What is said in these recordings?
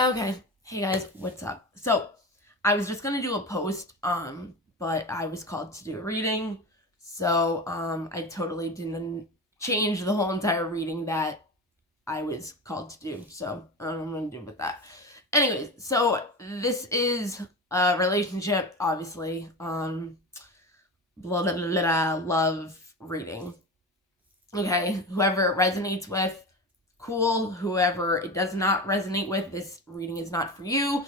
Okay. Hey guys, what's up? So, I was just gonna do a post, but I was called to do a reading. So, I totally didn't change the whole entire reading that I was called to do. So, I don't know what I'm gonna do with that. Anyways, so this is a relationship, obviously. Blah, blah, blah, blah, love reading. Okay, whoever it resonates with, cool. Whoever it does not resonate with, this reading is not for you.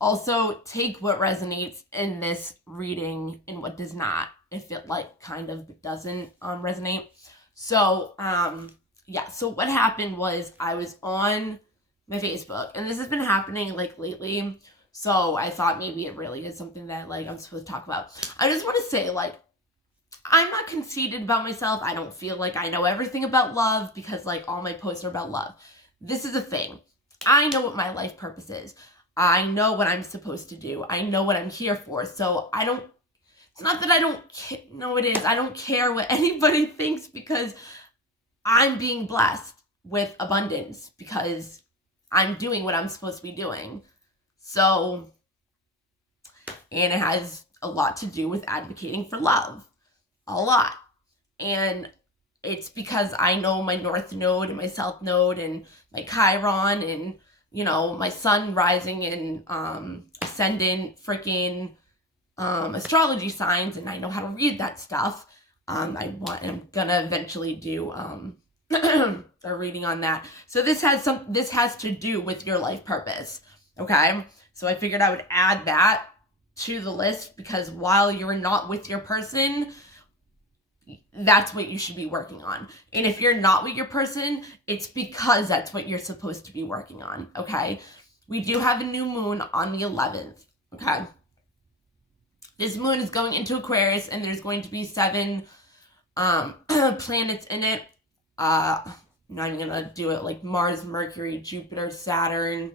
Also, take what resonates in this reading and what does not, if it kind of doesn't resonate. So, yeah. So what happened was I was on my Facebook, and this has been happening lately. So I thought maybe it really is something that I'm supposed to talk about. I just want to say I'm not conceited about myself. I don't feel like I know everything about love because all my posts are about love. This is a thing. I know what my life purpose is. I know what I'm supposed to do. I know what I'm here for. So it's not that I don't know it is. I don't care what anybody thinks because I'm being blessed with abundance because I'm doing what I'm supposed to be doing. So, and it has a lot to do with advocating for love. A lot. And it's because I know my North Node and my South Node and my Chiron and, my Sun rising and ascendant freaking astrology signs, and I know how to read that stuff. I'm gonna eventually do a reading on that. So this has to do with your life purpose. Okay? So I figured I would add that to the list because while you're not with your person, that's what you should be working on. And if you're not with your person, it's because that's what you're supposed to be working on, okay? We do have a new moon on the 11th, okay? This moon is going into Aquarius, and there's going to be 7 planets in it. I'm not even gonna do it like Mars, Mercury, Jupiter, Saturn,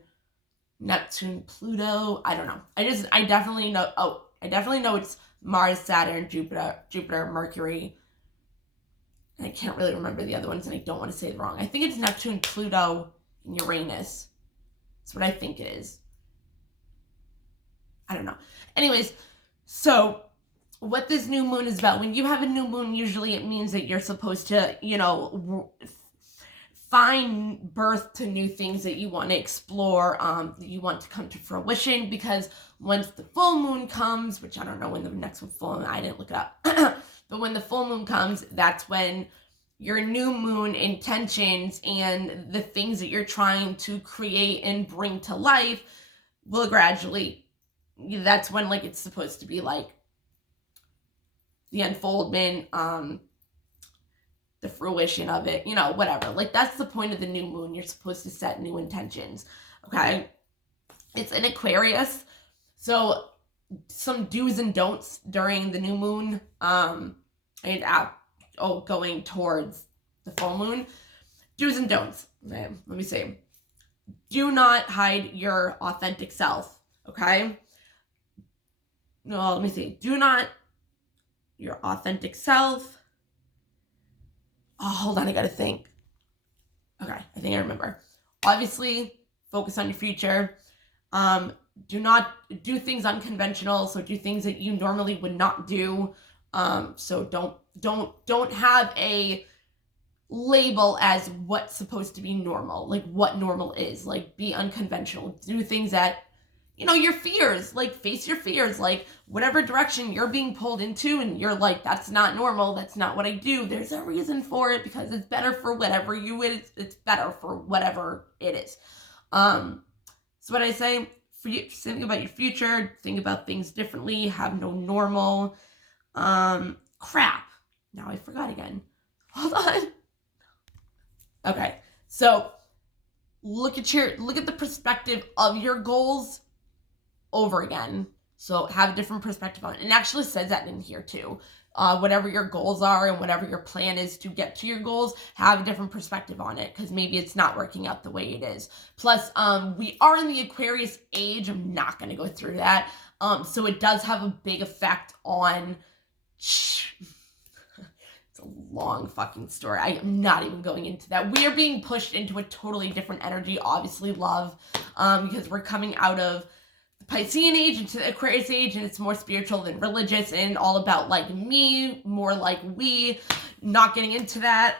Neptune, Pluto. I don't know. I definitely know. Oh, I definitely know it's Mars, Saturn, Jupiter, Mercury. And I can't really remember the other ones, and I don't want to say it wrong. I think it's Neptune, Pluto, and Uranus. That's what I think it is. I don't know. Anyways, so what this new moon is about, when you have a new moon, usually it means that you're supposed to, find birth to new things that you want to explore, that you want to come to fruition, because once the full moon comes, which I don't know when the next full moon, I didn't look it up, but when the full moon comes, that's when your new moon intentions and the things that you're trying to create and bring to life will gradually, that's when it's supposed to be the unfoldment, the fruition of it, whatever. That's the point of the new moon. You're supposed to set new intentions, okay? It's in Aquarius, so some do's and don'ts during the new moon, and going towards the full moon. Do's and don'ts. Okay, let me see. Do not hide your authentic self, okay? No, let me see. Do not your authentic self. Oh, hold on, I gotta think. Okay, I think I remember. Obviously, focus on your future. Do not do things unconventional, so do things that you normally would not do. So don't have a label as what's supposed to be normal, what normal is. Be unconventional. Do things that, your fears, face your fears, whatever direction you're being pulled into and you're that's not normal, that's not what I do, there's a reason for it, because it's better for whatever it's better for whatever it is. So what I say, for you, think about your future, think about things differently, have no normal, crap. Now I forgot again. Hold on. Okay, so look at the perspective of your goals over again. So have a different perspective on it. And it actually says that in here too. Whatever your goals are and whatever your plan is to get to your goals, have a different perspective on it, because maybe it's not working out the way it is. Plus, we are in the Aquarius age. I'm not going to go through that. So it does have a big effect on, it's It's a long fucking story. I am not even going into that. We are being pushed into a totally different energy, obviously love, because we're coming out of the Piscean age into the Aquarius age, and it's more spiritual than religious and all about like me, more like we. Not getting into that.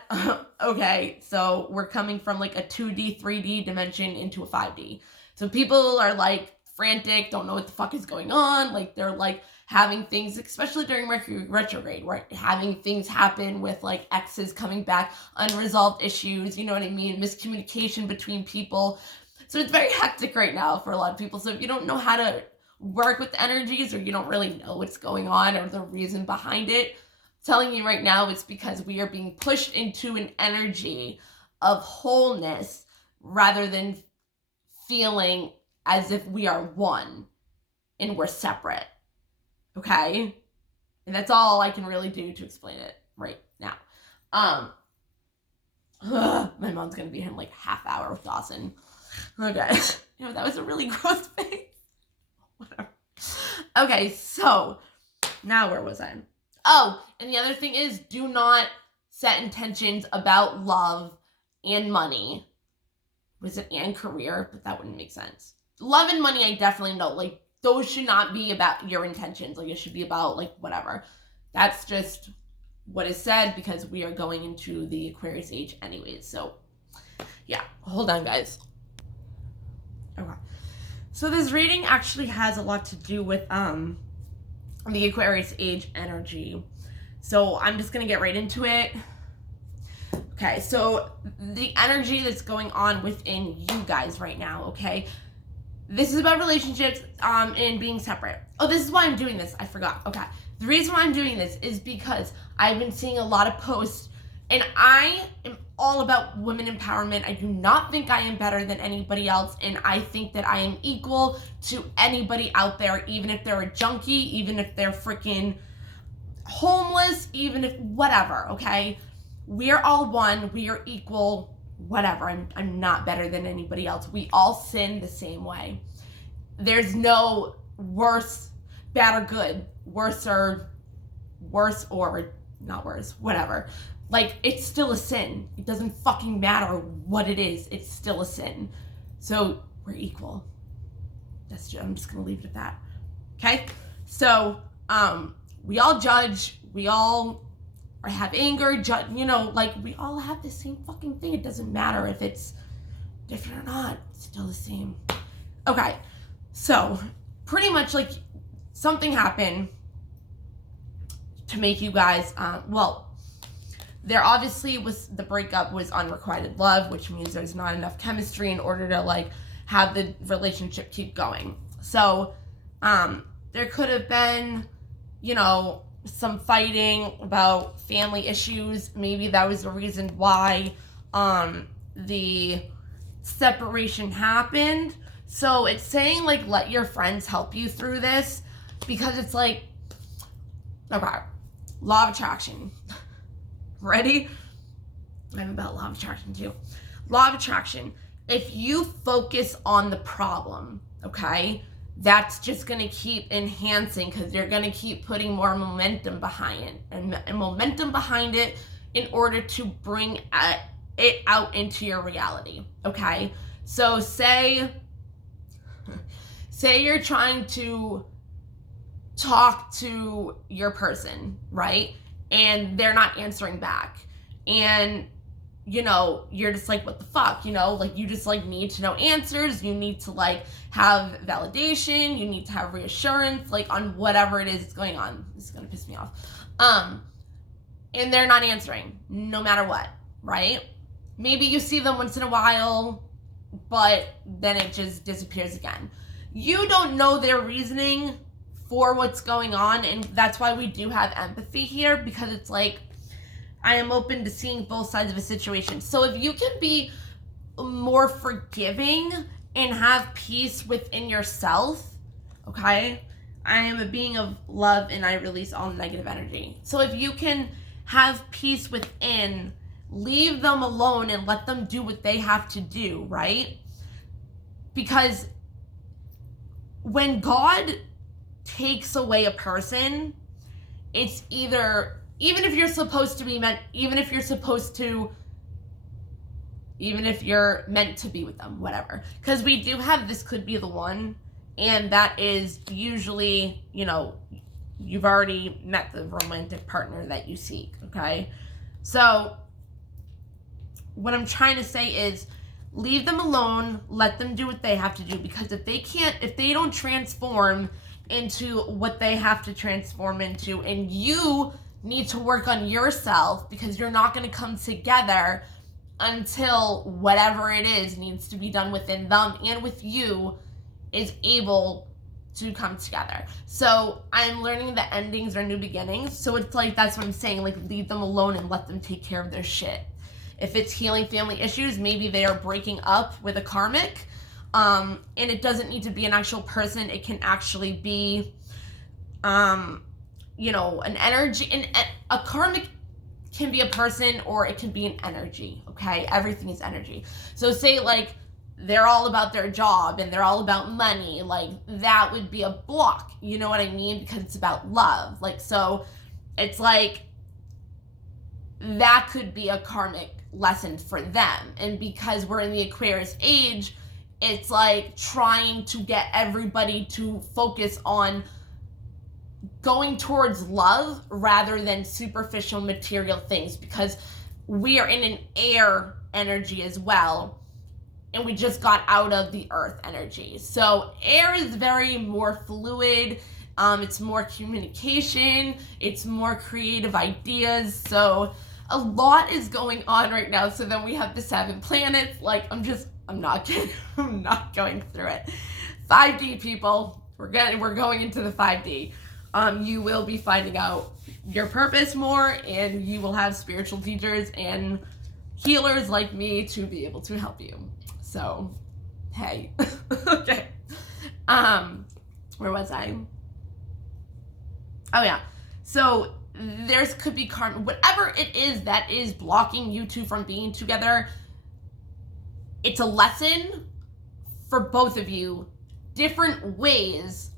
Okay, so we're coming from like a 2D, 3D dimension into a 5D. So people are like frantic, don't know what the fuck is going on. Like they're like having things, especially during Mercury retrograde, right? Having things happen with like exes coming back, unresolved issues, you know what I mean? Miscommunication between people. So it's very hectic right now for a lot of people. So if you don't know how to work with the energies, or you don't really know what's going on or the reason behind it, telling you right now, it's because we are being pushed into an energy of wholeness rather than feeling as if we are one and we're separate. Okay? And that's all I can really do to explain it right now. My mom's gonna be here in like half hour with Dawson. Okay. You know, that was a really gross face. Whatever. Okay, so now where was I? Oh, and the other thing is, do not set intentions about love and money. Was it and career? But that wouldn't make sense. Love and money, I definitely know. Like, those should not be about your intentions. Like, it should be about, like, whatever. That's just what is said because we are going into the Aquarius age anyways. So, yeah. Hold on, guys. Okay. So, this reading actually has a lot to do with, the Aquarius age energy. So I'm just going to get right into it. Okay, so the energy that's going on within you guys right now, okay? This is about relationships and being separate. Oh, this is why I'm doing this. I forgot. Okay. The reason why I'm doing this is because I've been seeing a lot of posts, and I am all about women empowerment. I do not think I am better than anybody else, and I think that I am equal to anybody out there, even if they're a junkie, even if they're freaking homeless, even if whatever, okay? We're all one. We are equal, whatever. I'm not better than anybody else. We all sin the same way. There's no worse, bad or good, worse or not worse, whatever. Like, it's still a sin. It doesn't fucking matter what it is. It's still a sin. So we're equal. I'm just gonna leave it at that. Okay? So, we all judge. We all have anger. You know, like, we all have the same fucking thing. It doesn't matter if it's different or not. It's still the same. Okay. So, pretty much, like, something happened to make you guys, there obviously was, the breakup was unrequited love, which means there's not enough chemistry in order to, like, have the relationship keep going. So, there could have been, you know, some fighting about family issues. Maybe that was the reason why, the separation happened. So it's saying, like, let your friends help you through this, because it's like, okay, law of attraction. Ready? I'm about law of attraction too. Law of attraction. If you focus on the problem, okay, that's just going to keep enhancing, because you're going to keep putting more momentum behind it, and momentum behind it in order to bring it out into your reality, okay? So say you're trying to talk to your person, right? And they're not answering back. And, you know, you're just like, what the fuck? You know, like, you just, like, need to know answers. You need to, like, have validation. You need to have reassurance, like, on whatever it is that's going on. This is going to piss me off. And they're not answering, no matter what, right? Maybe you see them once in a while, but then it just disappears again. You don't know their reasoning for what's going on, and that's why we do have empathy here, because it's like, I am open to seeing both sides of a situation. So if you can be more forgiving and have peace within yourself, okay? I am a being of love, and I release all negative energy. So if you can have peace within, leave them alone and let them do what they have to do, right? Because when God takes away a person, it's either even if you're meant to be with them, whatever. Because we do have this could be the one, and that is usually, you've already met the romantic partner that you seek, okay? So what I'm trying to say is leave them alone, let them do what they have to do, because if they don't transform into what they have to transform into, and you need to work on yourself, because you're not going to come together until whatever it is needs to be done within them and with you is able to come together. So I'm learning that endings are new beginnings. So it's like, that's what I'm saying, like leave them alone and let them take care of their shit. If it's healing family issues, maybe they are breaking up with a karmic, and it doesn't need to be an actual person. It can actually be an energy, and a karmic can be a person or it can be an energy, okay? Everything is energy. So say like they're all about their job and they're all about money, like that would be a block, you know what I mean? Because it's about love. Like, so it's like that could be a karmic lesson for them. And because we're in the Aquarius age, it's like trying to get everybody to focus on going towards love rather than superficial material things, because we are in an air energy as well, and we just got out of the earth energy. So air is very more fluid, it's more communication, it's more creative ideas. So a lot is going on right now. So then we have the 7 planets. Like I'm not kidding. I'm not going through it. 5D people, we're going into the 5D. You will be finding out your purpose more, and you will have spiritual teachers and healers like me to be able to help you. So, hey. Okay. Where was I? Oh yeah. So could be karma, whatever it is that is blocking you two from being together. It's a lesson for both of you, different ways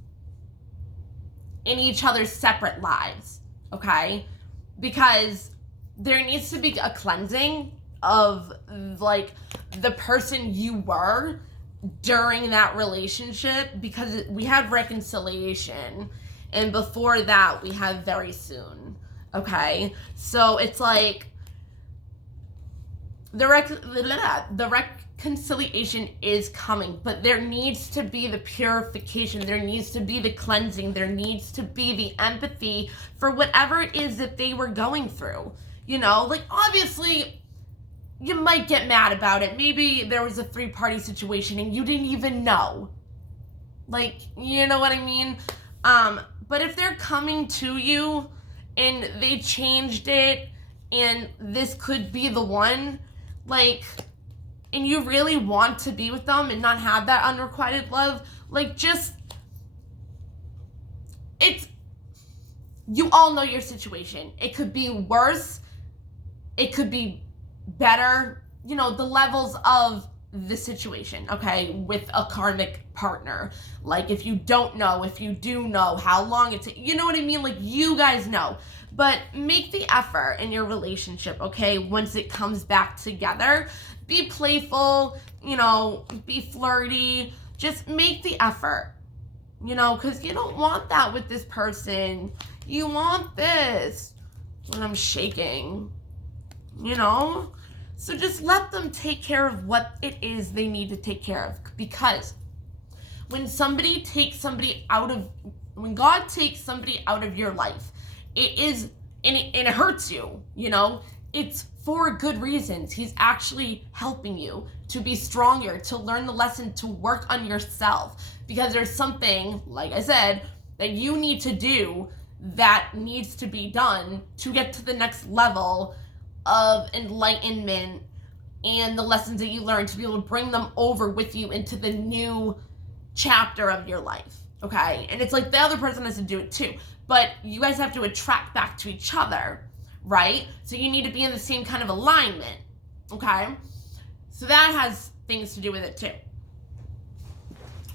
in each other's separate lives, okay? Because there needs to be a cleansing of like the person you were during that relationship, because we had reconciliation, and before that we have very soon, okay? So it's like the reconciliation is coming, but there needs to be the purification, there needs to be the cleansing, there needs to be the empathy for whatever it is that they were going through. Like obviously you might get mad about it. Maybe there was a 3-party situation and you didn't even know. Like, you know what I mean? But if they're coming to you and they changed it and this could be the one, like, and you really want to be with them and not have that unrequited love, like you all know your situation. It could be worse. It could be better. The levels of the situation, okay, with a karmic partner. Like if you don't know, if you do know, how long it takes, you know what I mean? Like you guys know. But make the effort in your relationship, okay, once it comes back together. Be playful, be flirty. Just make the effort, because you don't want that with this person. You want this. When I'm shaking, So just let them take care of what it is they need to take care of. Because when God takes somebody out of your life, it is, and it hurts you, it's for good reasons. He's actually helping you to be stronger, to learn the lesson, to work on yourself. Because there's something, like I said, that you need to do that needs to be done to get to the next level of enlightenment and the lessons that you learn, to be able to bring them over with you into the new chapter of your life, okay? And it's like the other person has to do it too, but you guys have to attract back to each other, right? So you need to be in the same kind of alignment, okay? So that has things to do with it too.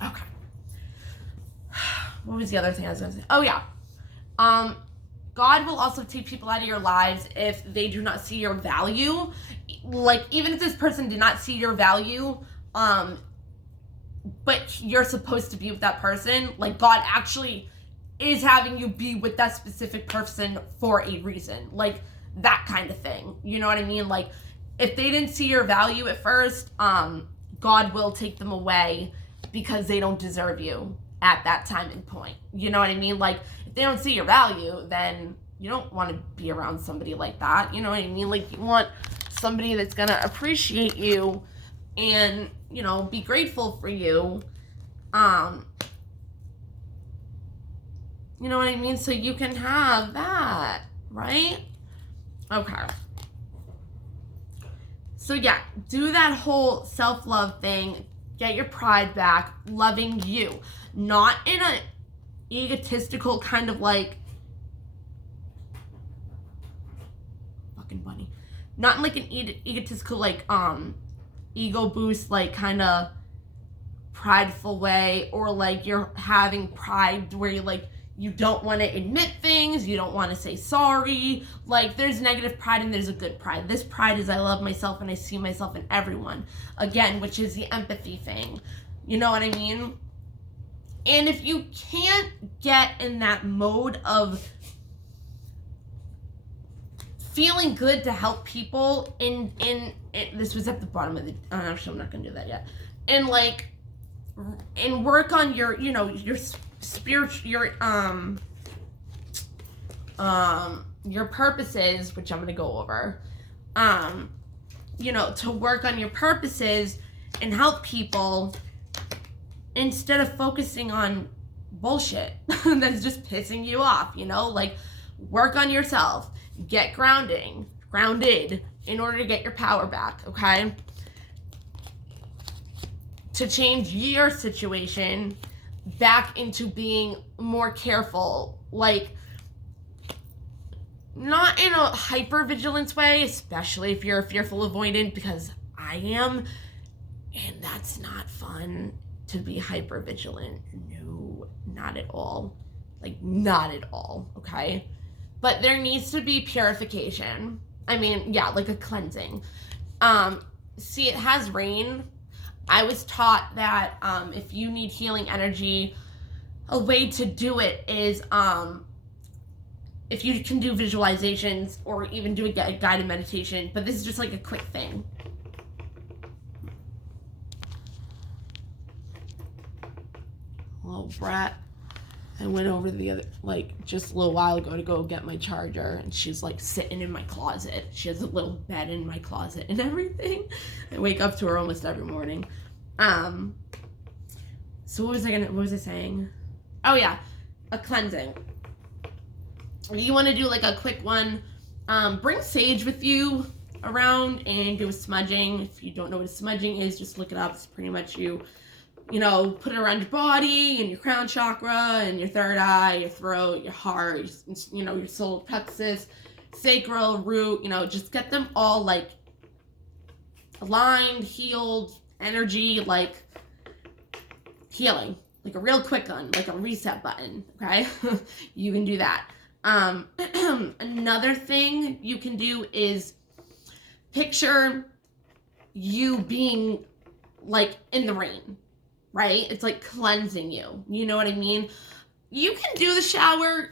Okay. What was the other thing I was going to say? Oh yeah. God will also take people out of your lives if they do not see your value. Like, even if this person did not see your value, but you're supposed to be with that person, like, God actually is having you be with that specific person for a reason. Like, that kind of thing. You know what I mean? Like, if they didn't see your value at first, God will take them away because they don't deserve you at that time and point. You know what I mean? Like, if they don't see your value, then you don't want to be around somebody like that. You know what I mean? Like, you want somebody that's going to appreciate you and, you know, be grateful for you. You know what I mean? So you can have that, right? Okay. So yeah, do that whole self-love thing. Get your pride back, loving you. Not in an egotistical kind of like, fucking bunny. Not in like an egotistical like, ego boost, like kind of prideful way, or like you're having pride where you're like, you don't want to admit things, you don't want to say sorry. Like, there's negative pride and there's a good pride. This pride is I love myself and I see myself in everyone. Again, which is the empathy thing. You know what I mean? And if you can't get in that mode of feeling good to help people in this was at the bottom of the, actually I'm not going to do that yet. And like, and work on your, you know, your spiritual, your purposes, which I'm going to go over, you know, to work on your purposes and help people instead of focusing on bullshit that's just pissing you off, you know, like work on yourself, get grounded in order to get your power back. Okay. To change your situation back into being more careful, like not in a hyper-vigilance way, especially if you're a fearful avoidant, because I am, and that's not fun to be hyper-vigilant. No, not at all. Like, not at all, okay? But there needs to be purification. I mean, yeah, like a cleansing. See, it has rain. I was taught that if you need healing energy, a way to do it is if you can do visualizations or even do a guided meditation, but this is just like a quick thing. Little brat. I went over to the other, like, just a little while ago to go get my charger, and she's, like, sitting in my closet. She has a little bed in my closet and everything. I wake up to her almost every morning. So what was I saying? Oh, yeah, a cleansing. You want to do, like, a quick one. Bring sage with you around and do a smudging. If you don't know what a smudging is, just look it up. It's pretty much you know, put it around your body and your crown chakra and your third eye, your throat, your heart, you know, your solar plexus, sacral, root, you know, just get them all like aligned, healed, energy, like healing, like a real quick one, like a reset button, okay? You can do that. Another thing you can do is picture you being like in the rain. Right? It's like cleansing you. You know what I mean? You can do the shower,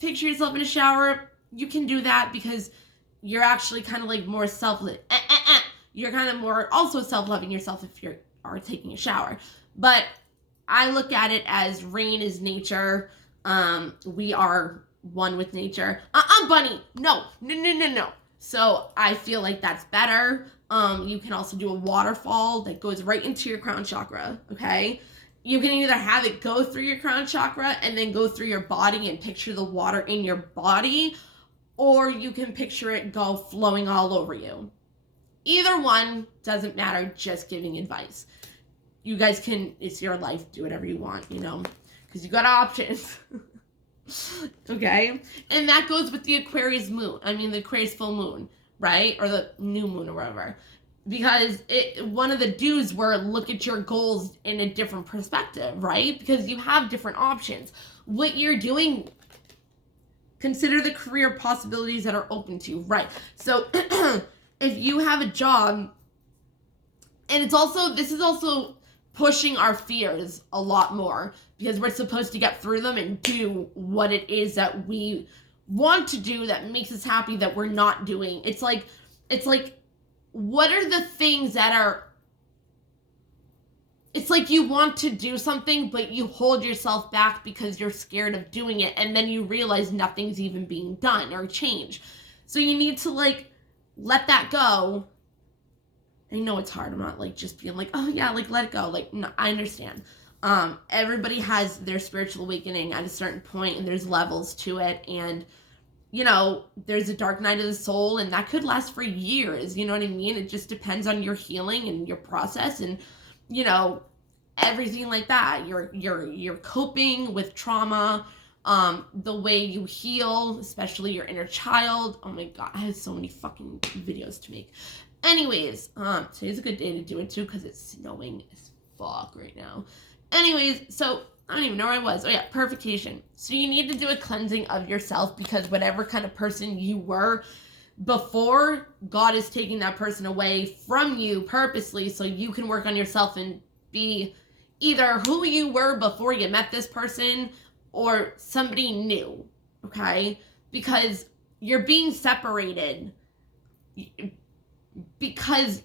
picture yourself in a shower. You can do that because you're actually kind of like more You're kind of more also self-loving yourself if you are taking a shower. But I look at it as rain is nature. We are one with nature. Bunny. No. So I feel like that's better. You can also do a waterfall that goes right into your crown chakra, okay? You can either have it go through your crown chakra and then go through your body and picture the water in your body, or you can picture it go flowing all over you. Either one, doesn't matter, just giving advice. You guys can, it's your life, do whatever you want, you know, because you got options. Okay? And that goes with the Aquarius the Aquarius full moon, right? Or the new moon or whatever. Because one of the do's were look at your goals in a different perspective, right? Because you have different options. What you're doing Consider the career possibilities that are open to you. Right. So if you have a job, and this is also pushing our fears a lot more, because we're supposed to get through them and do what it is that we want to do that makes us happy that we're not doing. It's like, what are the things that are, it's like you want to do something, but you hold yourself back because you're scared of doing it, and then you realize nothing's even being done or changed. So you need to, like, let that go. I know it's hard. I'm not, like, just being like, oh, yeah, like, let it go. Like, no, I understand. Everybody has their spiritual awakening at a certain point, and there's levels to it, and, you know, there's a dark night of the soul, and that could last for years, you know what I mean? It just depends on your healing and your process, and, you know, everything like that. You're coping with trauma, the way you heal, especially your inner child. Oh my god, I have so many fucking videos to make. Anyways, today's a good day to do it too, because it's snowing as fuck right now. Anyways, so I don't even know where I was. Oh yeah, purification. So you need to do a cleansing of yourself, because whatever kind of person you were before, God is taking that person away from you purposely so you can work on yourself and be either who you were before you met this person or somebody new, okay? Because you're being separated because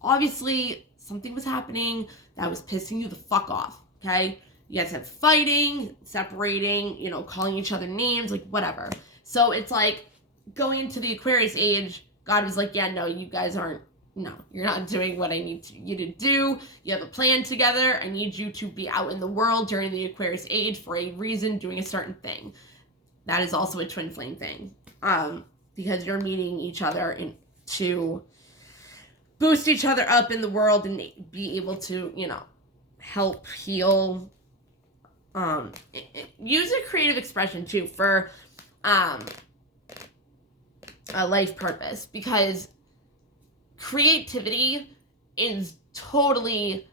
obviously something was happening that was pissing you the fuck off, okay? You guys had fighting, separating, you know, calling each other names, like whatever. So it's like, going into the Aquarius age, God was like, yeah, no, you guys aren't, no, you're not doing what I need you to do. You have a plan together. I need you to be out in the world during the Aquarius age for a reason, doing a certain thing. That is also a twin flame thing, because you're meeting each other to boost each other up in the world and be able to, you know, help heal. Use a creative expression too for a life purpose, because creativity is totally,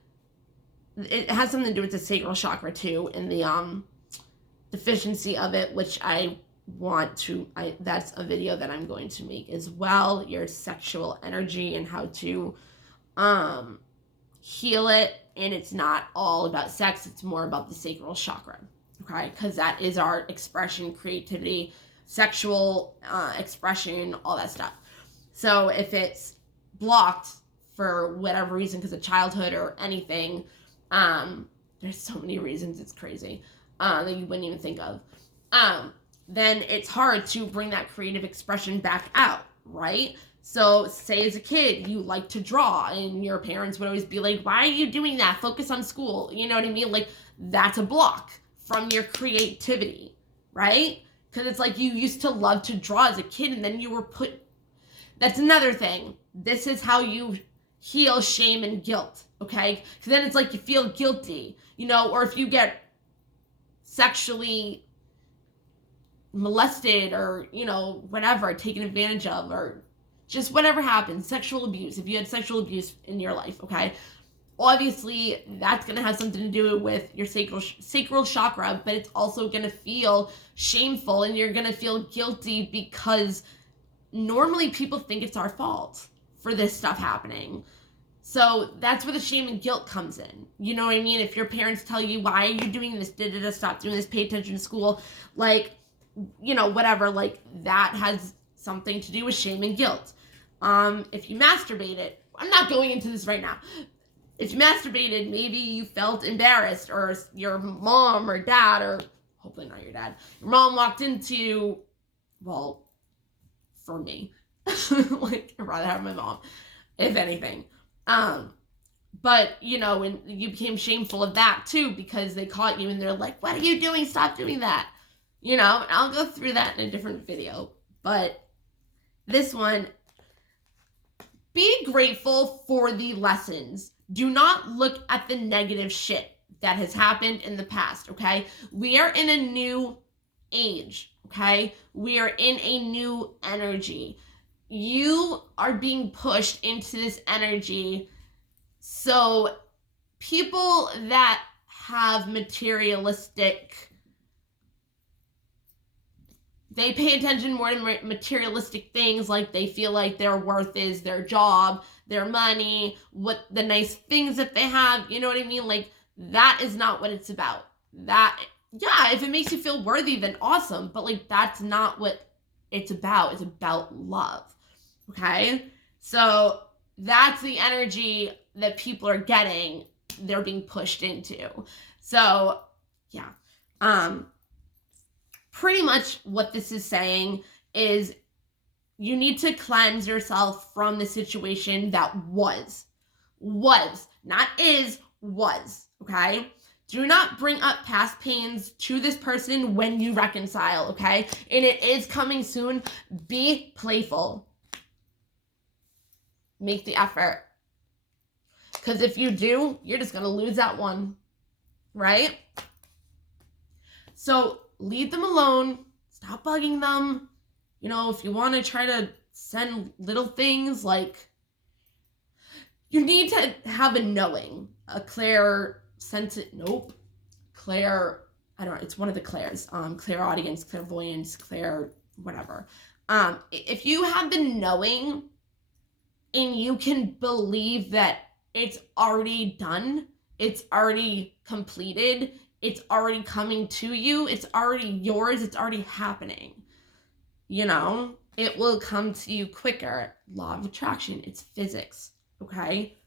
it has something to do with the sacral chakra too, and the deficiency of it, which that's a video that I'm going to make as well, your sexual energy and how to heal it. And it's not all about sex, it's more about the sacral chakra, okay? Because that is our expression, creativity, sexual expression, all that stuff. So if it's blocked for whatever reason, because of childhood or anything, there's so many reasons, it's crazy, that you wouldn't even think of, then it's hard to bring that creative expression back out, right? So say as a kid, you like to draw, and your parents would always be like, why are you doing that? Focus on school. You know what I mean? Like, that's a block from your creativity, right? Because it's like you used to love to draw as a kid, and then you were that's another thing. This is how you heal shame and guilt, okay? Because then it's like you feel guilty, you know, or if you get sexually molested or, you know, whatever, taken advantage of, or just whatever happens, sexual abuse, if you had sexual abuse in your life, okay? Obviously, that's going to have something to do with your sacral chakra, but it's also going to feel shameful, and you're going to feel guilty because normally people think it's our fault for this stuff happening. So that's where the shame and guilt comes in. You know what I mean? If your parents tell you, why are you doing this? Stop doing this, pay attention to school. Like, you know, whatever, like that has something to do with shame and guilt. If you masturbated, I'm not going into this right now. If you masturbated, maybe you felt embarrassed, or your mom or dad, or hopefully not your dad, your mom walked into, well, for me, like, I'd rather have my mom, if anything. But, you know, and you became shameful of that too, because they caught you and they're like, what are you doing? Stop doing that. You know, and I'll go through that in a different video. But this one, be grateful for the lessons. Do not look at the negative shit that has happened in the past, okay? We are in a new age, okay? We are in a new energy. You are being pushed into this energy. So people that have materialistic they pay attention more to materialistic things, like they feel like their worth is their job, their money, what the nice things that they have, you know what I mean? Like, that is not what it's about. That, yeah, if it makes you feel worthy, then awesome, but like, that's not what it's about. It's about love, okay? So that's the energy that people are getting, they're being pushed into. So yeah, pretty much what this is saying is you need to cleanse yourself from the situation that was, not is, was, okay? Do not bring up past pains to this person when you reconcile, okay? And it is coming soon. Be playful. Make the effort. Because if you do, you're just going to lose that one, right? So leave them alone. Stop bugging them. You know, if you want to try to send little things, like, you need to have a knowing, a clear sense. Claire, I don't know, it's one of the clairs. Clairaudience, clairvoyance, clair, whatever. If you have the knowing and you can believe that it's already done, it's already completed, it's already coming to you, it's already yours, it's already happening, you know, it will come to you quicker. Law of attraction, it's physics, okay?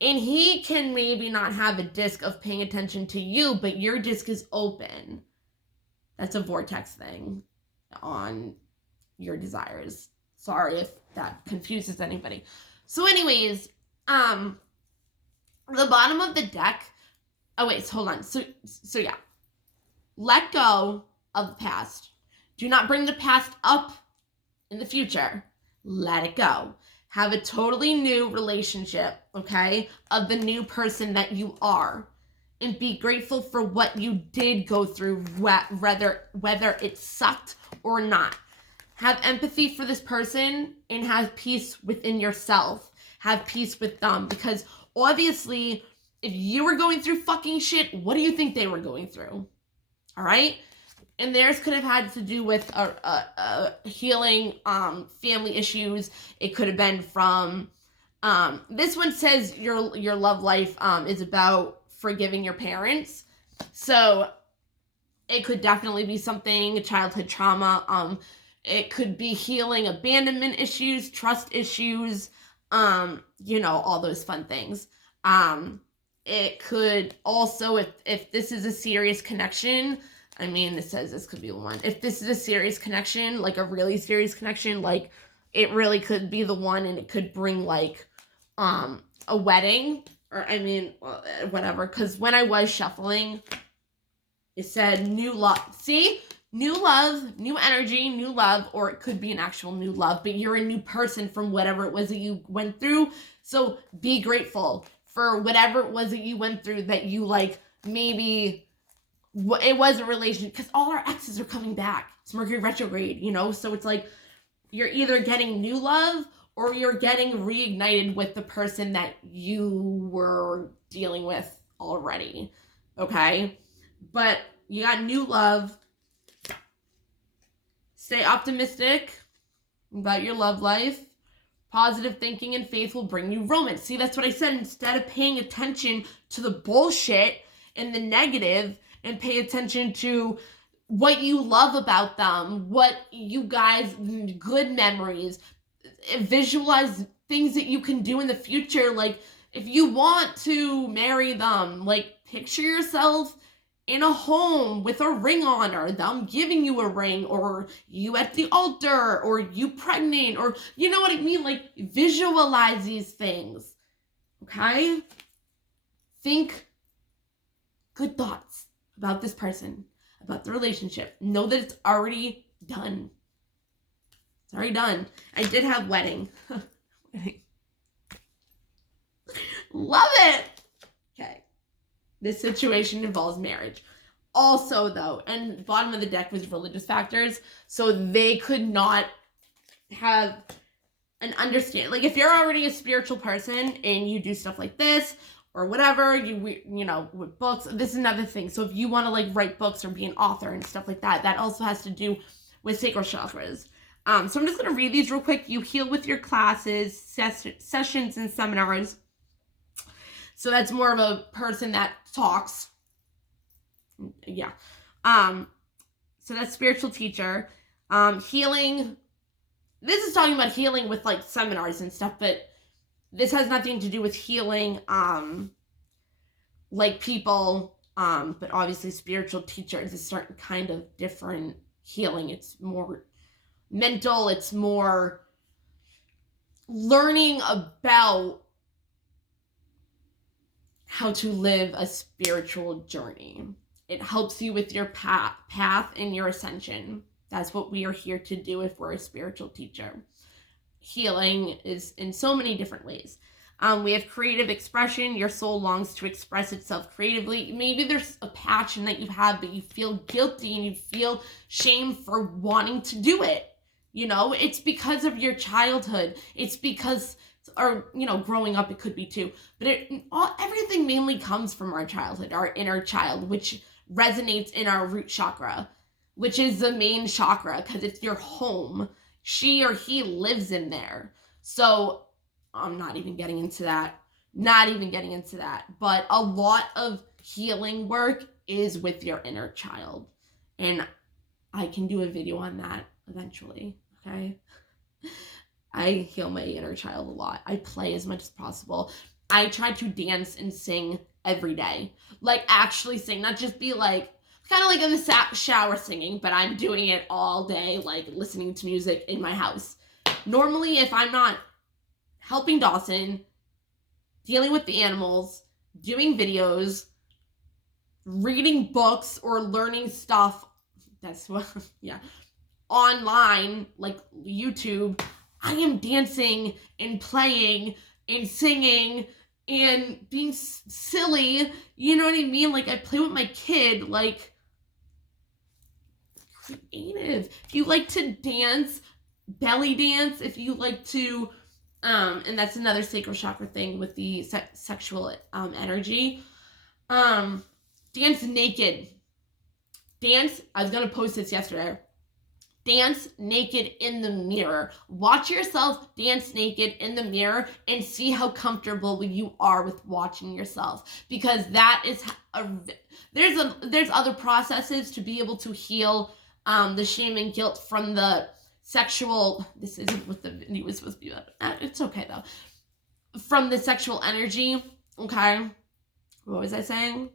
And he can maybe not have a disc of paying attention to you, but your disc is open. That's a vortex thing on your desires. Sorry if that confuses anybody. So anyways, the bottom of the deck, oh wait, hold on. So yeah, let go of the past. Do not bring the past up in the future. Let it go. Have a totally new relationship, okay, of the new person that you are. And be grateful for what you did go through, whether it sucked or not. Have empathy for this person and have peace within yourself. Have peace with them, because obviously, if you were going through fucking shit, what do you think they were going through? All right? And theirs could have had to do with healing family issues. It could have been from, this one says your love life is about forgiving your parents. So it could definitely be something, childhood trauma. It could be healing abandonment issues, trust issues, you know, all those fun things. It could also, if this is a serious connection, I mean, it says this could be one. If this is a serious connection, like a really serious connection, like it really could be the one, and it could bring like a wedding, or I mean, whatever. Because when I was shuffling, it said new love. See? New love, new energy, new love, or it could be an actual new love, but you're a new person from whatever it was that you went through. So be grateful for whatever it was that you went through, that you like, maybe it was a relationship, because all our exes are coming back. It's Mercury retrograde, you know? So it's like, you're either getting new love or you're getting reignited with the person that you were dealing with already, okay? But you got new love. Stay optimistic about your love life. Positive thinking and faith will bring you romance. See, that's what I said. Instead of paying attention to the bullshit and the negative, and pay attention to what you love about them, what you guys, good memories, visualize things that you can do in the future. Like, if you want to marry them, like, picture yourself in a home with a ring on, or them giving you a ring, or you at the altar, or you pregnant, or you know what I mean? Like, visualize these things, okay? Think good thoughts about this person, about the relationship. Know that it's already done. It's already done. I did have wedding. Love it. Okay. This situation involves marriage. Also, though, and bottom of the deck was religious factors, so they could not have an understanding. Like, if you're already a spiritual person and you do stuff like this, or whatever, you know, with books. This is another thing. So if you want to like write books or be an author and stuff like that, that also has to do with sacral chakras. So I'm just going to read these real quick. You heal with your classes, sessions, and seminars. So that's more of a person that talks. Yeah. So that's spiritual teacher. Healing. This is talking about healing with like seminars and stuff, but this has nothing to do with healing, like people, but obviously spiritual teacher is a certain kind of different healing. It's more mental. It's more learning about how to live a spiritual journey. It helps you with your path and your ascension. That's what we are here to do if we're a spiritual teacher. Healing is in so many different ways. We have creative expression. Your soul longs to express itself creatively. Maybe there's a passion that you have, but you feel guilty and you feel shame for wanting to do it. You know, it's because of your childhood. It's because, or, you know, growing up, it could be too. But everything mainly comes from our childhood, our inner child, which resonates in our root chakra, which is the main chakra, because it's your home. She or he lives in there. So I'm not even getting into that. But a lot of healing work is with your inner child. And I can do a video on that eventually, okay? I heal my inner child a lot. I play as much as possible. I try to dance and sing every day. Like actually sing, not just be like, kind of like in the shower singing, but I'm doing it all day, like listening to music in my house. Normally, if I'm not helping Dawson, dealing with the animals, doing videos, reading books, or learning stuff, that's what, yeah, online, like YouTube, I am dancing and playing and singing and being silly, you know what I mean? Like, I play with my kid, like, creative. If you like to dance, belly dance, if you like to, and that's another sacral chakra thing with the sexual energy, dance naked. Dance, I was going to post this yesterday. Dance naked in the mirror. Watch yourself dance naked in the mirror and see how comfortable you are with watching yourself. Because that is there's other processes to be able to heal the shame and guilt from the sexual. This isn't what the video was supposed to be about. It's okay though. From the sexual energy. Okay. What was I saying?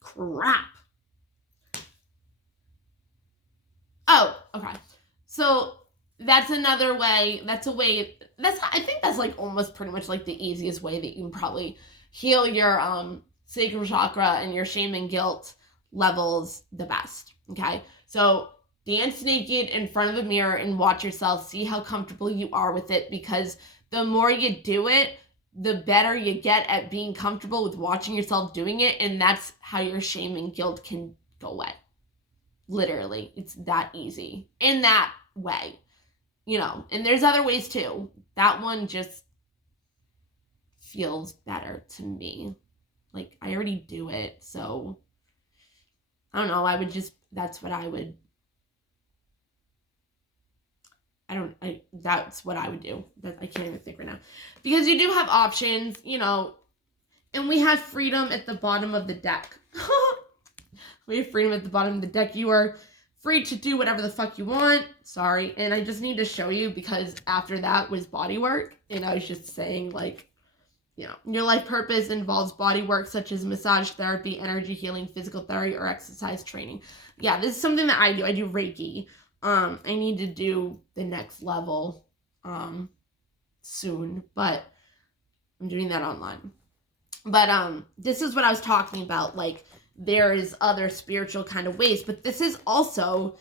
Crap. Oh, okay. So that's another way. I think that's like almost pretty much like the easiest way that you can probably heal your sacral chakra and your shame and guilt levels the best. Okay. So dance naked in front of a mirror and watch yourself. See how comfortable you are with it, because the more you do it, the better you get at being comfortable with watching yourself doing it. And that's how your shame and guilt can go away. Literally, it's that easy in that way, you know, and there's other ways too. That one just feels better to me. Like, I already do it, so I don't know. That's what I would, that's what I would do. I can't even think right now, because you do have options, you know, and we have freedom at the bottom of the deck. We have freedom at the bottom of the deck. You are free to do whatever the fuck you want. Sorry. And I just need to show you, because after that was body work. And I was just saying, like, you know, your life purpose involves body work such as massage therapy, energy healing, physical therapy, or exercise training. Yeah, this is something that I do. I do Reiki. I need to do the next level soon, but I'm doing that online. But this is what I was talking about, like, there's other spiritual kind of ways, but this is also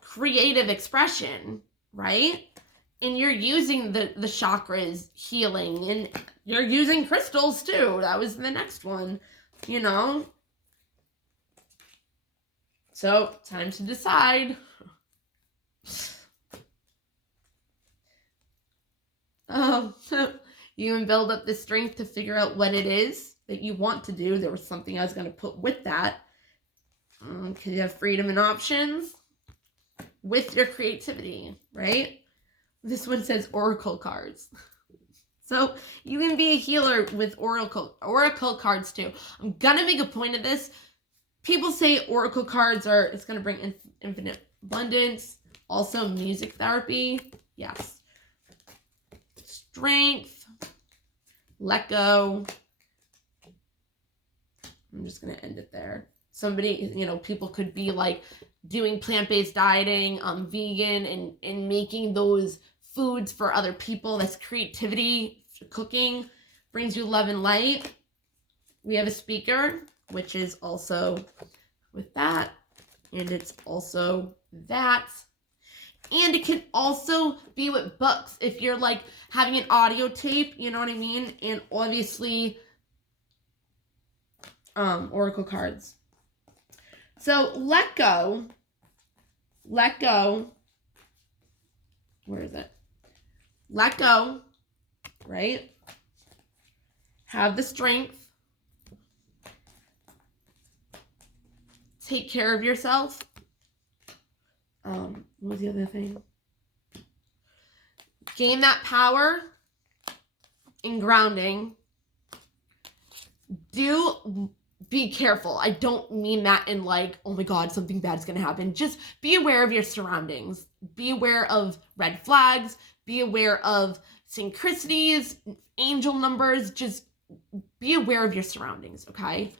creative expression, right? And you're using the chakras healing, and you're using crystals too. That was the next one, you know? So, time to decide. You can build up the strength to figure out what it is that you want to do. There was something I was going to put with that. Because you have freedom and options with your creativity, right? This one says oracle cards. So you can be a healer with oracle cards too. I'm going to make a point of this. People say oracle cards it's going to bring infinite abundance. Also music therapy. Yes. Strength. Let go. I'm just going to end it there. Somebody, people could be like doing plant-based dieting, vegan, and making those foods for other people. That's creativity. Cooking brings you love and light. We have a speaker, which is also with that. And it's also that. And it can also be with books. If you're like having an audio tape, you know what I mean? And obviously, oracle cards. So let go. Let go. Where is it? Let go. Right? Have the strength. Take care of yourself. What was the other thing? Gain that power and grounding. Be careful. I don't mean that in like, oh my God, something bad's going to happen. Just be aware of your surroundings. Be aware of red flags. Be aware of synchronicities, angel numbers. Just be aware of your surroundings, okay?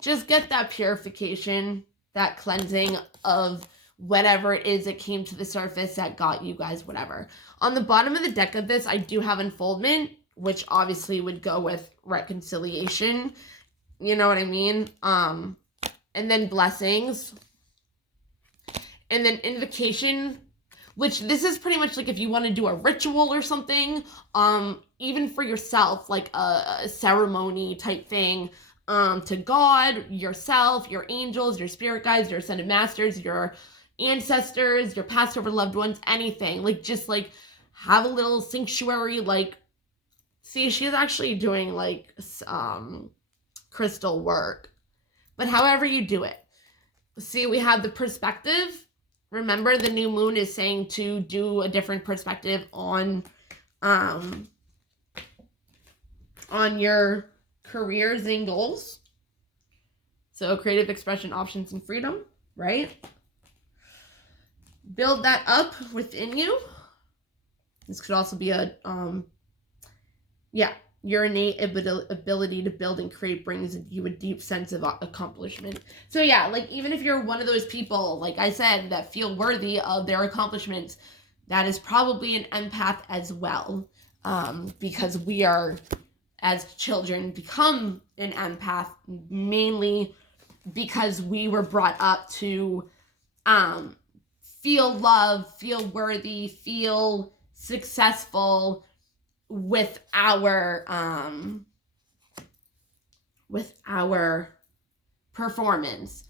Just get that purification, that cleansing of whatever it is that came to the surface that got you guys whatever. On the bottom of the deck of this, I do have unfoldment, which obviously would go with reconciliation. You know what I mean? And then blessings. And then invocation, which this is pretty much like if you want to do a ritual or something, even for yourself, like a ceremony type thing, to God, yourself, your angels, your spirit guides, your ascended masters, your ancestors, your past over loved ones, anything. Like, just like have a little sanctuary, like, see, she's actually doing like crystal work. But however you do it. See, we have the perspective. Remember, the new moon is saying to do a different perspective on your careers and goals. So creative expression, options, and freedom, right? Build that up within you. This could also be your innate ability to build and create brings you a deep sense of accomplishment. So yeah, like even if you're one of those people, like I said, that feel worthy of their accomplishments, that is probably an empath as well. Because we are, as children, become an empath mainly because we were brought up to feel love, feel worthy, feel successful with our performance,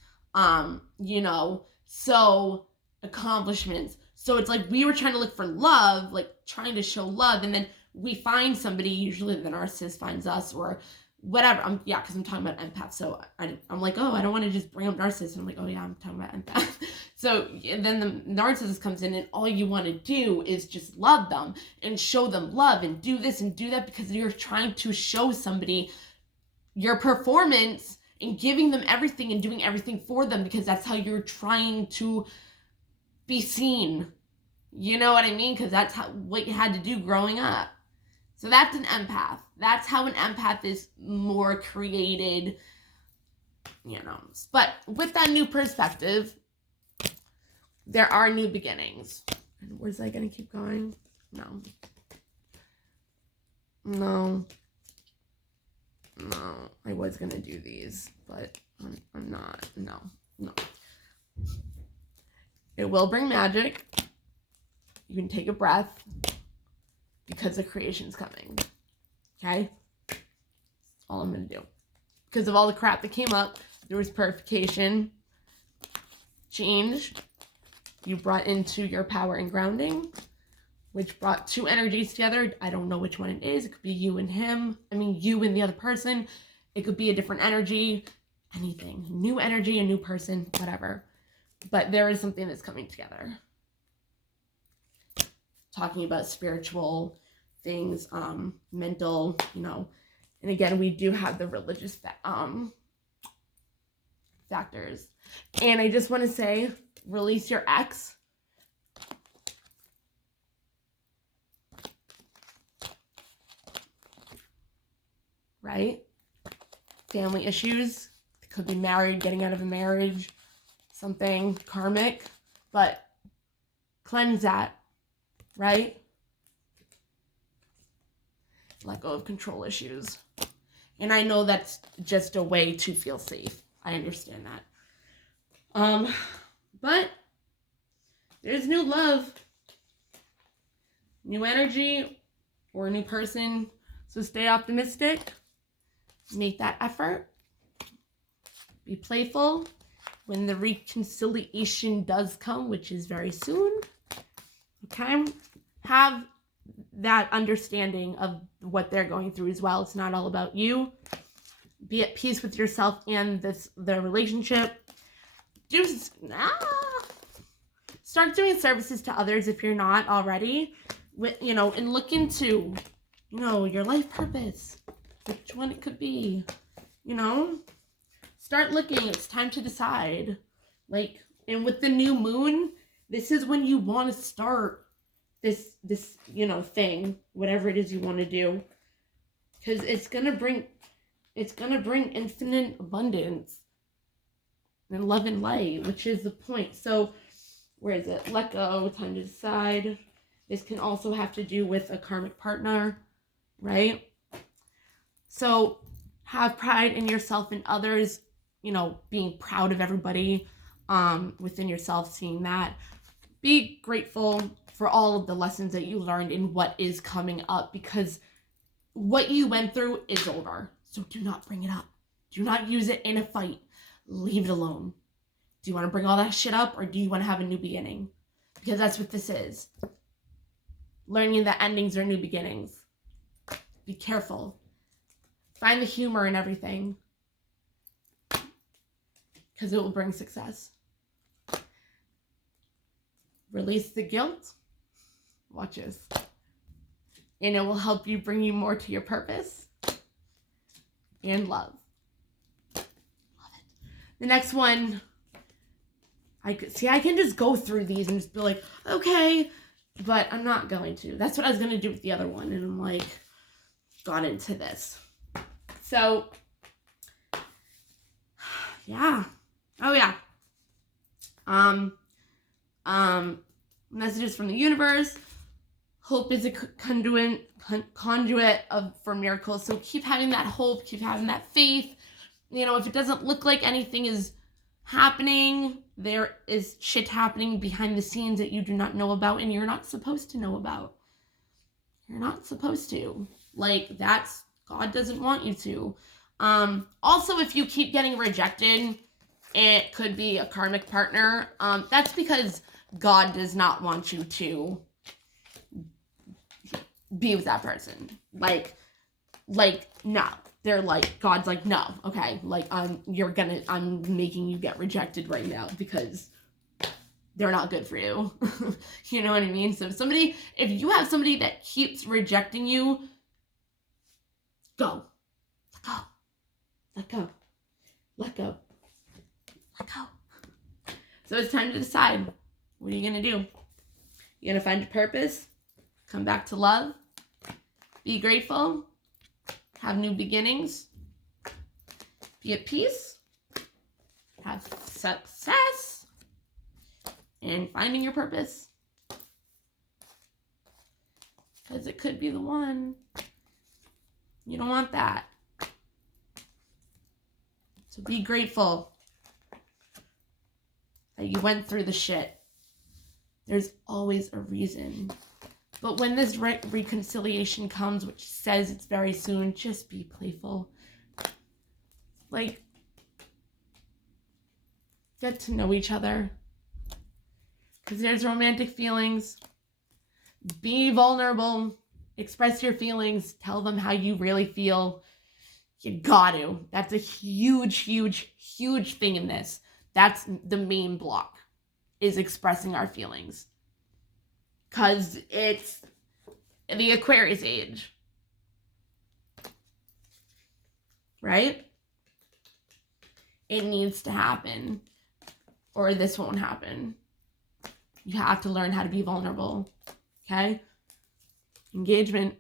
so accomplishments. So it's like we were trying to look for love, like trying to show love, and then we find somebody, usually the narcissist finds us or whatever. Because I'm talking about empath. So I'm like, oh, I don't want to just bring up narcissist. And I'm like, oh yeah, I'm talking about empath. So then the narcissist comes in and all you want to do is just love them and show them love and do this and do that because you're trying to show somebody your performance and giving them everything and doing everything for them because that's how you're trying to be seen. You know what I mean? Because that's what you had to do growing up. So that's an empath. That's how an empath is more created, But with that new perspective, there are new beginnings. And where's that going to keep going? No. I was going to do these, but I'm not. No. It will bring magic. You can take a breath because the creation's coming. Okay? That's all I'm going to do. Because of all the crap that came up, there was purification, change. You brought into your power and grounding. which brought two energies together. I don't know which one it is. It could be you and him. I mean, you and the other person. It could be a different energy. Anything. New energy, a new person, whatever. But there is something that's coming together. Talking about spiritual things, mental, you know. And again, we do have the religious factors. And I just want to say, release your ex. Right? Family issues. Could be married, getting out of a marriage, something karmic. But cleanse that. Right? Let go of control issues. And I know that's just a way to feel safe. I understand that. But there's new love, new energy, or a new person. So stay optimistic. Make that effort. Be playful. When the reconciliation does come, which is very soon, okay? Have that understanding of what they're going through as well. It's not all about you. Be at peace with yourself and the relationship. Start doing services to others if you're not already. And look into, your life purpose. Which one it could be. Start looking. It's time to decide. And with the new moon, this is when you want to start this thing, whatever it is you want to do. Because it's going to bring infinite abundance and love and light, which is the point. So, where is it? Let go, time to decide. This can also have to do with a karmic partner, right? So, have pride in yourself and others, being proud of everybody within yourself, seeing that. Be grateful for all of the lessons that you learned and what is coming up, because what you went through is over. So do not bring it up. Do not use it in a fight. Leave it alone. Do you want to bring all that shit up, or do you want to have a new beginning? Because that's what this is. Learning that endings are new beginnings. Be careful. Find the humor in everything. Because it will bring success. Release the guilt. Watch this. And it will help you bring you more to your purpose. And love. Love it. The next one, I can just go through these and just be like, okay, but I'm not going to. That's what I was going to do with the other one, and I'm got into this. So, yeah. Oh, yeah. Messages from the universe. Hope is a conduit for miracles. So keep having that hope, keep having that faith. If it doesn't look like anything is happening, there is shit happening behind the scenes that you do not know about, and you're not supposed to know about. You're not supposed to. God doesn't want you to. Also, if you keep getting rejected, it could be a karmic partner. That's because God does not want you to be with that person. No. They're God's no, okay. I'm making you get rejected right now because they're not good for you. You know what I mean? So if you have somebody that keeps rejecting you, go. Let go. Let go. Let go. So it's time to decide. What are you going to do? You're going to find your purpose, come back to love, be grateful, have new beginnings, be at peace, have success, and finding your purpose. Because it could be the one. You don't want that. So be grateful that you went through the shit. There's always a reason. But when this reconciliation comes, which says it's very soon, just be playful. Get to know each other. Because there's romantic feelings. Be vulnerable. Express your feelings. Tell them how you really feel. You got to. That's a huge, huge, huge thing in this. That's the main block, is expressing our feelings. Because it's the Aquarius age. Right? It needs to happen, or this won't happen. You have to learn how to be vulnerable. Okay? Engagement.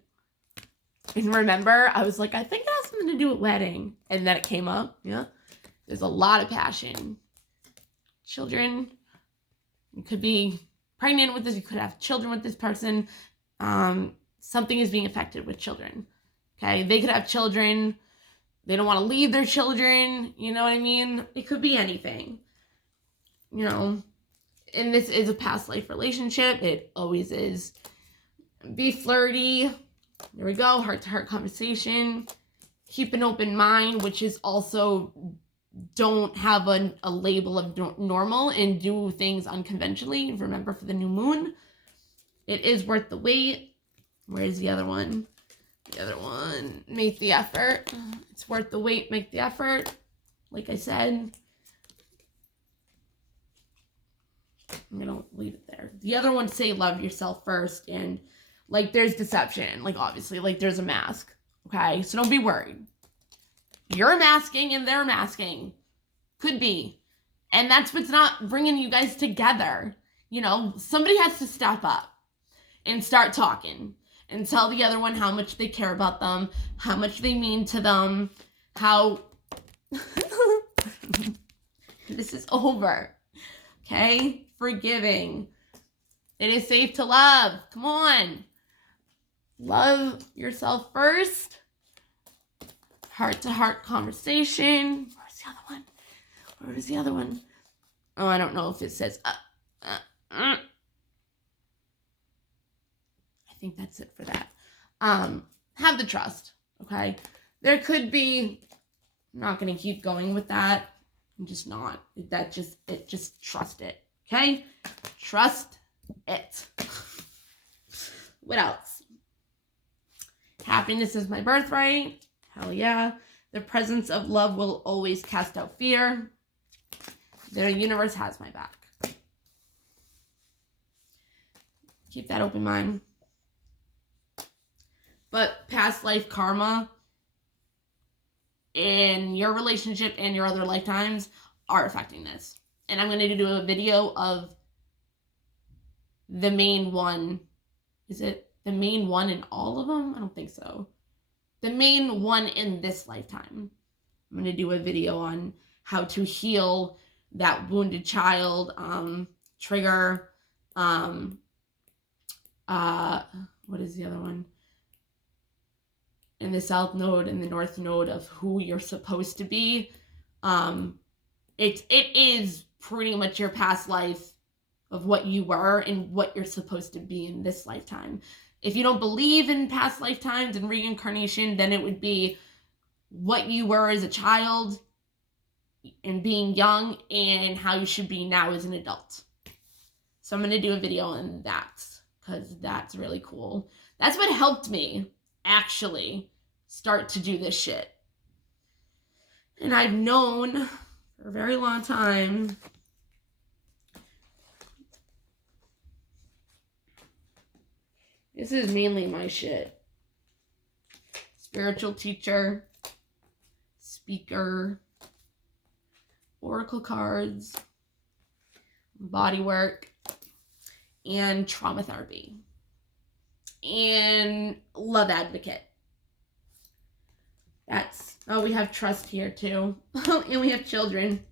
And remember, I was like, I think it has something to do with wedding. And then it came up. Yeah. There's a lot of passion. Children. You could be pregnant with this. You could have children with this person. Something is being affected with children. Okay? They could have children. They don't want to leave their children. You know what I mean? It could be anything. You know? And this is a past life relationship. It always is. Be flirty. There we go. Heart-to-heart conversation. Keep an open mind, which is also don't have a label of normal and do things unconventionally. Remember, for the new moon, it is worth the wait. Where's the other one? The other one, make the effort. It's worth the wait, make the effort. Like I said, I'm going to leave it there. The other one, say love yourself first. And like, there's deception. Like, obviously, like, there's a mask. Okay? So don't be worried. You're masking and they're masking. Could be. And that's what's not bringing you guys together. You know, somebody has to step up and start talking and tell the other one how much they care about them, how much they mean to them, how this is over. Okay? Forgiving. It is safe to love. Come on. Love yourself first. Heart-to-heart conversation. Where's the other one? Where is the other one? Oh, I don't know if it says... I think that's it for that. Have the trust, okay? There could be... I'm not going to keep going with that. I'm just not. Just trust it, okay? Trust it. What else? Happiness is my birthright. Hell yeah. The presence of love will always cast out fear. The universe has my back. Keep that open mind. But past life karma in your relationship and your other lifetimes are affecting this. And I'm going to do a video of the main one. Is it the main one in all of them? I don't think so. The main one in this lifetime. I'm going to do a video on how to heal that wounded child, trigger, what is the other one? In the south node and the north node of who you're supposed to be. It is pretty much your past life of what you were and what you're supposed to be in this lifetime. If you don't believe in past lifetimes and reincarnation, then it would be what you were as a child and being young and how you should be now as an adult. So I'm going to do a video on that because that's really cool. That's what helped me actually start to do this shit. And I've known for a very long time this is mainly my shit. Spiritual teacher, speaker, oracle cards, body work, and trauma therapy, and love advocate. We have trust here too. And we have children.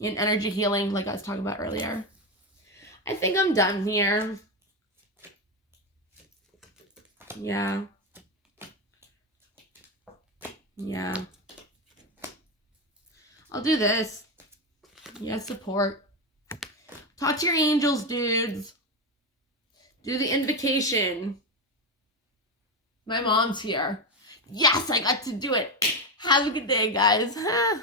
And energy healing, like I was talking about earlier. I think I'm done here. Yeah. I'll do this. Yeah, support. Talk to your angels, dudes. Do the invocation. My mom's here. Yes, I got to do it. Have a good day, guys.